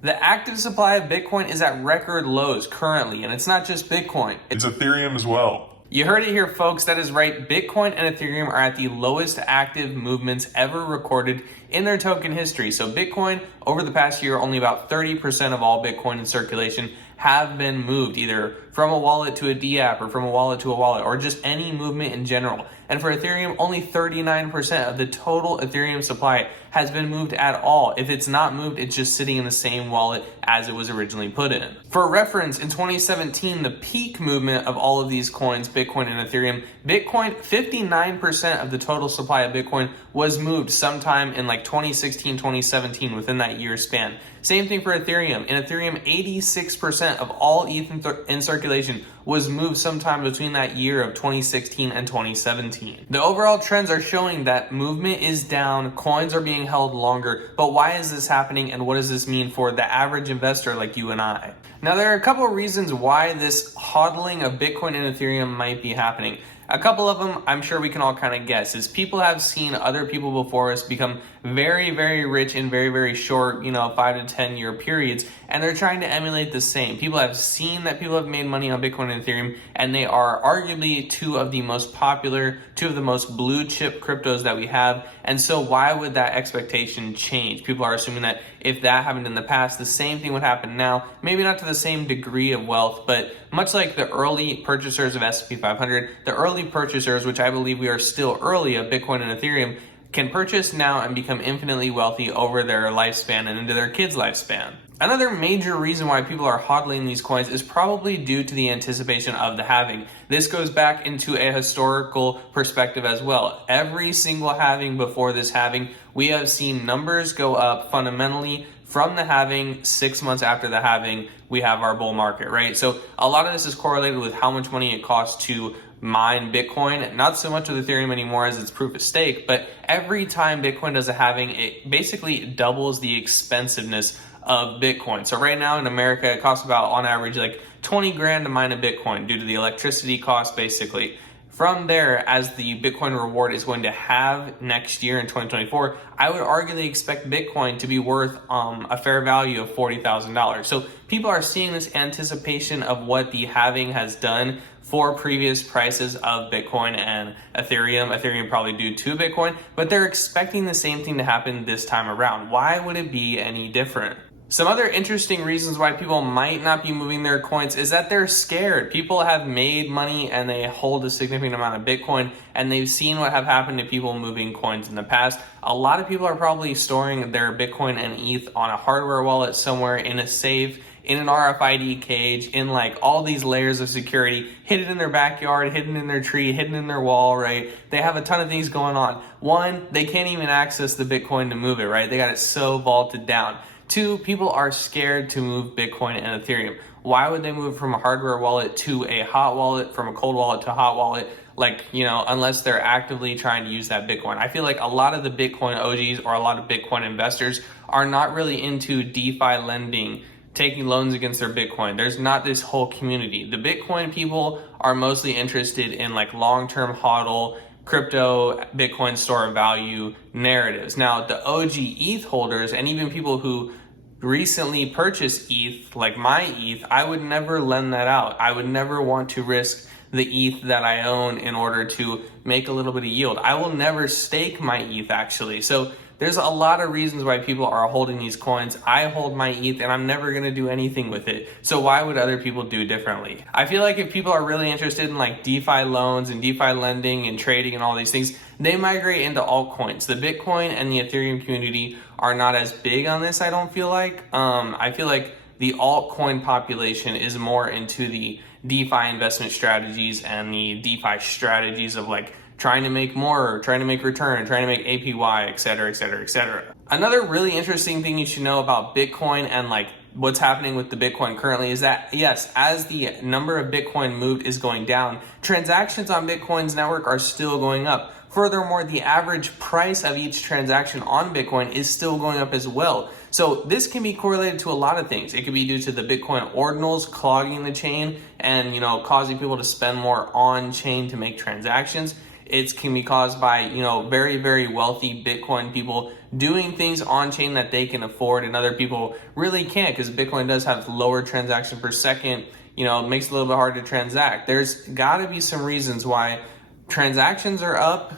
The active supply of Bitcoin is at record lows currently, and it's not just Bitcoin. It's Ethereum as well. You heard it here, folks. That is right. Bitcoin and Ethereum are at the lowest active movements ever recorded in their token history. So Bitcoin, over the past year, only about 30% of all Bitcoin in circulation have been moved, either from a wallet to a DApp or from a wallet to a wallet, or just any movement in general. And for Ethereum, only 39% of the total Ethereum supply has been moved at all. If it's not moved, it's just sitting in the same wallet as it was originally put in. For reference, in 2017, the peak movement of all of these coins, Bitcoin and Ethereum, Bitcoin, 59% of the total supply of Bitcoin was moved sometime in like 2016, 2017, within that year span. Same thing for Ethereum. In Ethereum, 86% of all ETH in circulation was moved sometime between that year of 2016 and 2017. The overall trends are showing that movement is down, coins are being held longer, but why is this happening and what does this mean for the average investor like you and I? Now, there are a couple of reasons why this hodling of Bitcoin and Ethereum might be happening. A couple of them, I'm sure we can all kind of guess, is people have seen other people before us become very, very rich in very, very short, 5 to 10 year periods, and they're trying to emulate the same. People have seen that people have made money on Bitcoin and Ethereum, and they are arguably two of the most popular, two of the most blue chip cryptos that we have. And so why would that expectation change? People are assuming that if that happened in the past, the same thing would happen now, maybe not to the same degree of wealth, but much like the early purchasers of S&P 500, the early purchasers, which I believe we are still early of Bitcoin and Ethereum, can purchase now and become infinitely wealthy over their lifespan and into their kids' lifespan. Another major reason why people are hodling these coins is probably due to the anticipation of the halving. This goes back into a historical perspective as well. Every single halving before this halving, we have seen numbers go up fundamentally. From the halving, 6 months after the halving, we have our bull market, right? So a lot of this is correlated with how much money it costs to mine Bitcoin, not so much with Ethereum anymore as it's proof of stake, but every time Bitcoin does a halving, it basically doubles the expensiveness of Bitcoin. So right now in America, it costs about on average like 20 grand to mine a Bitcoin due to the electricity cost basically. From there, as the Bitcoin reward is going to have next year in 2024, I would arguably expect Bitcoin to be worth a fair value of $40,000. So people are seeing this anticipation of what the halving has done for previous prices of Bitcoin and Ethereum. Ethereum probably due to Bitcoin, but they're expecting the same thing to happen this time around. Why would it be any different? Some other interesting reasons why people might not be moving their coins is that they're scared. People have made money and they hold a significant amount of Bitcoin, and they've seen what have happened to people moving coins in the past. A lot of people are probably storing their Bitcoin and ETH on a hardware wallet somewhere in a safe, in an RFID cage, in like all these layers of security, hidden in their backyard, hidden in their tree, hidden in their wall, right? They have a ton of things going on. One, they can't even access the Bitcoin to move it, right? They got it so vaulted down. Two, people are scared to move Bitcoin and Ethereum. Why would they move from a hardware wallet to a hot wallet, from a cold wallet to a hot wallet? Unless they're actively trying to use that Bitcoin. I feel like a lot of the Bitcoin OGs or a lot of Bitcoin investors are not really into DeFi lending, taking loans against their Bitcoin. There's not this whole community. The Bitcoin people are mostly interested in like long-term hodl, crypto, Bitcoin store of value narratives. Now, the OG ETH holders and even people who recently purchased ETH, like my ETH, I would never lend that out. I would never want to risk the ETH that I own in order to make a little bit of yield. I will never stake my ETH actually. So there's a lot of reasons why people are holding these coins. I hold my ETH and I'm never going to do anything with it. So why would other people do differently? I feel like if people are really interested in like DeFi loans and DeFi lending and trading and all these things, they migrate into altcoins. The Bitcoin and the Ethereum community are not as big on this, I don't feel like. I feel like the altcoin population is more into the DeFi investment strategies and the DeFi strategies of like trying to make more, trying to make return, trying to make APY, et cetera, et cetera, et cetera. Another really interesting thing you should know about Bitcoin and like what's happening with the Bitcoin currently is that, yes, as the number of Bitcoin moved is going down, transactions on Bitcoin's network are still going up. Furthermore, the average price of each transaction on Bitcoin is still going up as well. So this can be correlated to a lot of things. It could be due to the Bitcoin ordinals clogging the chain and, causing people to spend more on chain to make transactions. It can be caused by, you know, very, very wealthy Bitcoin people doing things on chain that they can afford and other people really can't, because Bitcoin does have lower transaction per second. You know, it makes it a little bit hard to transact. There's got to be some reasons why transactions are up.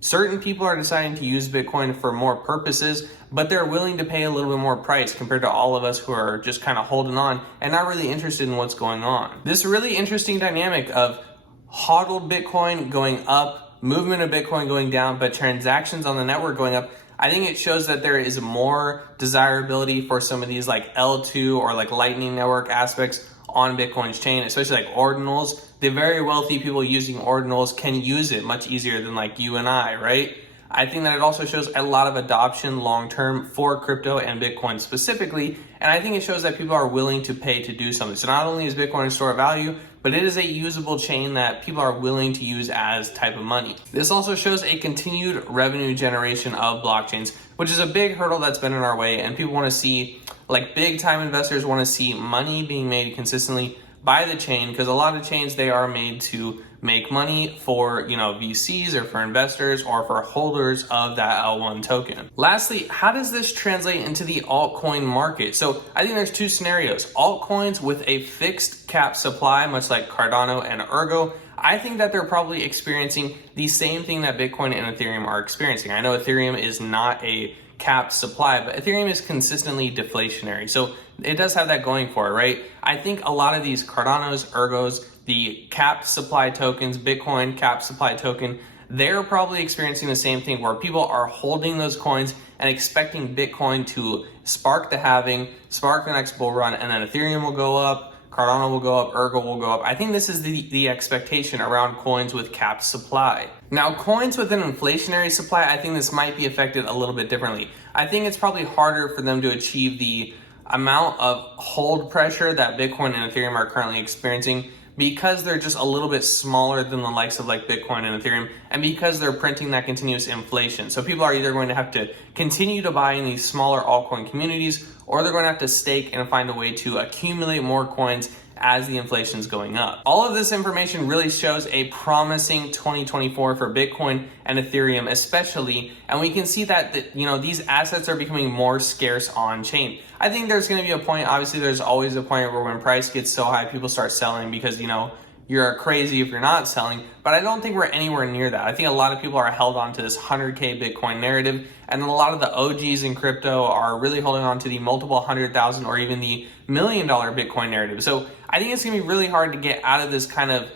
Certain people are deciding to use Bitcoin for more purposes, but they're willing to pay a little bit more price compared to all of us who are just kind of holding on and not really interested in what's going on. This really interesting dynamic of hodled Bitcoin going up, movement of Bitcoin going down, but transactions on the network going up, I think it shows that there is more desirability for some of these like L2 or like Lightning Network aspects on Bitcoin's chain, especially like ordinals. The very wealthy people using ordinals can use it much easier than like you and I, right? I think that it also shows a lot of adoption long-term for crypto and Bitcoin specifically. And I think it shows that people are willing to pay to do something. So not only is Bitcoin a store of value, but it is a usable chain that people are willing to use as type of money. This also shows a continued revenue generation of blockchains, which is a big hurdle that's been in our way. And people want to see, like big time investors want to see money being made consistently by the chain, because a lot of chains, they are made to make money for, you know, VCs or for investors or for holders of that L1 token. Lastly, how does this translate into the altcoin market? So I think there's two scenarios. Altcoins with a fixed cap supply, much like Cardano and Ergo, I think that they're probably experiencing the same thing that Bitcoin and Ethereum are experiencing. I know Ethereum is not a capped supply, but Ethereum is consistently deflationary. So it does have that going for it, right? I think a lot of these Cardanos, Ergos, the capped supply tokens, Bitcoin capped supply token, they're probably experiencing the same thing where people are holding those coins and expecting Bitcoin to spark the halving, spark the next bull run, and then Ethereum will go up, Cardano will go up, Ergo will go up. I think this is the expectation around coins with capped supply. Now, coins with an inflationary supply, I think this might be affected a little bit differently. I think it's probably harder for them to achieve the amount of hold pressure that Bitcoin and Ethereum are currently experiencing, because they're just a little bit smaller than the likes of like Bitcoin and Ethereum, and because they're printing that continuous inflation. So people are either going to have to continue to buy in these smaller altcoin communities, or they're going to have to stake and find a way to accumulate more coins as the inflation is going up. All of this information really shows a promising 2024 for Bitcoin and Ethereum especially, and we can see that you know, these assets are becoming more scarce on chain. I think there's going to be a point, obviously there's always a point where when price gets so high people start selling because, you know, you're crazy if you're not selling, but I don't think we're anywhere near that. I think a lot of people are held on to this 100K Bitcoin narrative, and then a lot of the OGs in crypto are really holding on to the multiple 100,000 or even the $1 million Bitcoin narrative. So I think it's gonna be really hard to get out of this kind of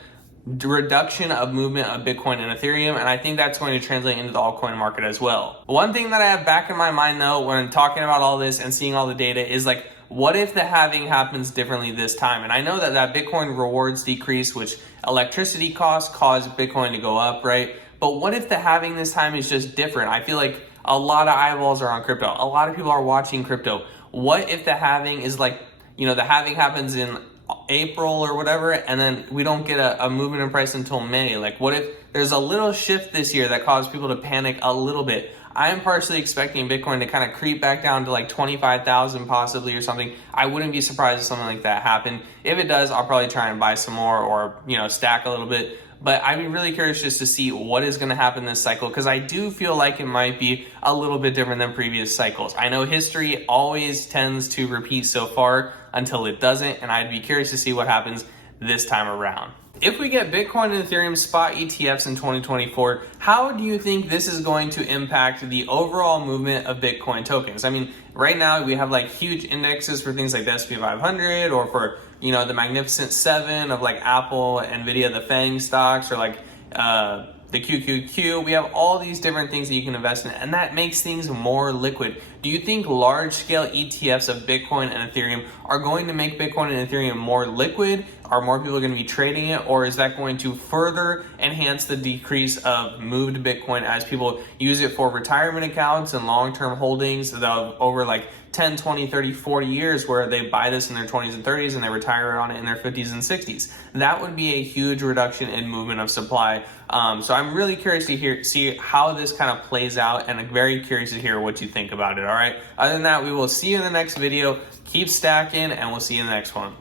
reduction of movement of Bitcoin and Ethereum, and I think that's going to translate into the altcoin market as well. One thing that I have back in my mind though, when I'm talking about all this and seeing all the data, is like, what if the halving happens differently this time? And I know that Bitcoin rewards decrease, which electricity costs cause Bitcoin to go up, right? But what if the halving this time is just different? I feel like a lot of eyeballs are on crypto. A lot of people are watching crypto. What if the halving is like, you know, the halving happens in April or whatever, and then we don't get a movement in price until May? Like, what if there's a little shift this year that caused people to panic a little bit? I am partially expecting Bitcoin to kind of creep back down to like 25,000 possibly or something. I wouldn't be surprised if something like that happened. If it does, I'll probably try and buy some more or, you know, stack a little bit. But I'd be really curious just to see what is going to happen this cycle, because I do feel like it might be a little bit different than previous cycles. I know history always tends to repeat so far until it doesn't, and I'd be curious to see what happens this time around. If we get Bitcoin and Ethereum spot ETFs in 2024, how do you think this is going to impact the overall movement of Bitcoin tokens? I mean, right now we have like huge indexes for things like the SP 500 or for, you know, the Magnificent Seven of like Apple, Nvidia, the FANG stocks, or like the QQQ. We have all these different things that you can invest in, and that makes things more liquid. Do you think large-scale ETFs of Bitcoin and Ethereum are going to make Bitcoin and Ethereum more liquid? Are more people going to be trading it, or is that going to further enhance the decrease of moved Bitcoin as people use it for retirement accounts and long-term holdings over like 10, 20, 30, 40 years, where they buy this in their 20s and 30s and they retire on it in their 50s and 60s? That would be a huge reduction in movement of supply. So I'm really curious to see how this kind of plays out, and I'm very curious to hear what you think about it. All right. Other than that, we will see you in the next video. Keep stacking, and we'll see you in the next one.